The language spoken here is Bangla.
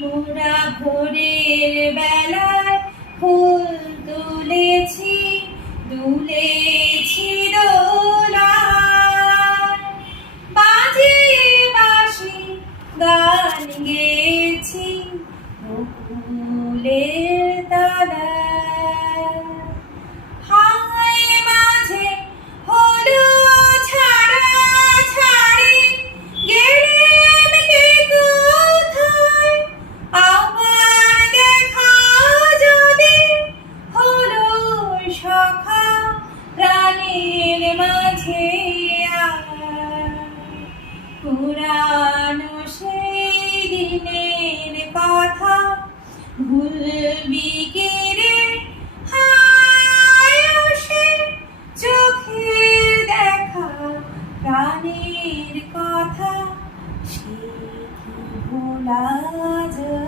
মোরা ভোরের বেলায় ফুল তুলেছি, দুলেছি দোলায়, বাজিয়ে বাঁশি গান গেয়েছি বকুলের তলায়। হায় মাঝে হলো ছাড়াছাড়ি, গেলেম কে কোথায়, আবার দেখা যদি হলো সখা প্রাণের মাঝে আয়। পুরানো সেই দিনের কথা ভুলবি কে রে, হায় সে চোখের দেখা প্রাণের কথা, সে কি ভোলা যায়।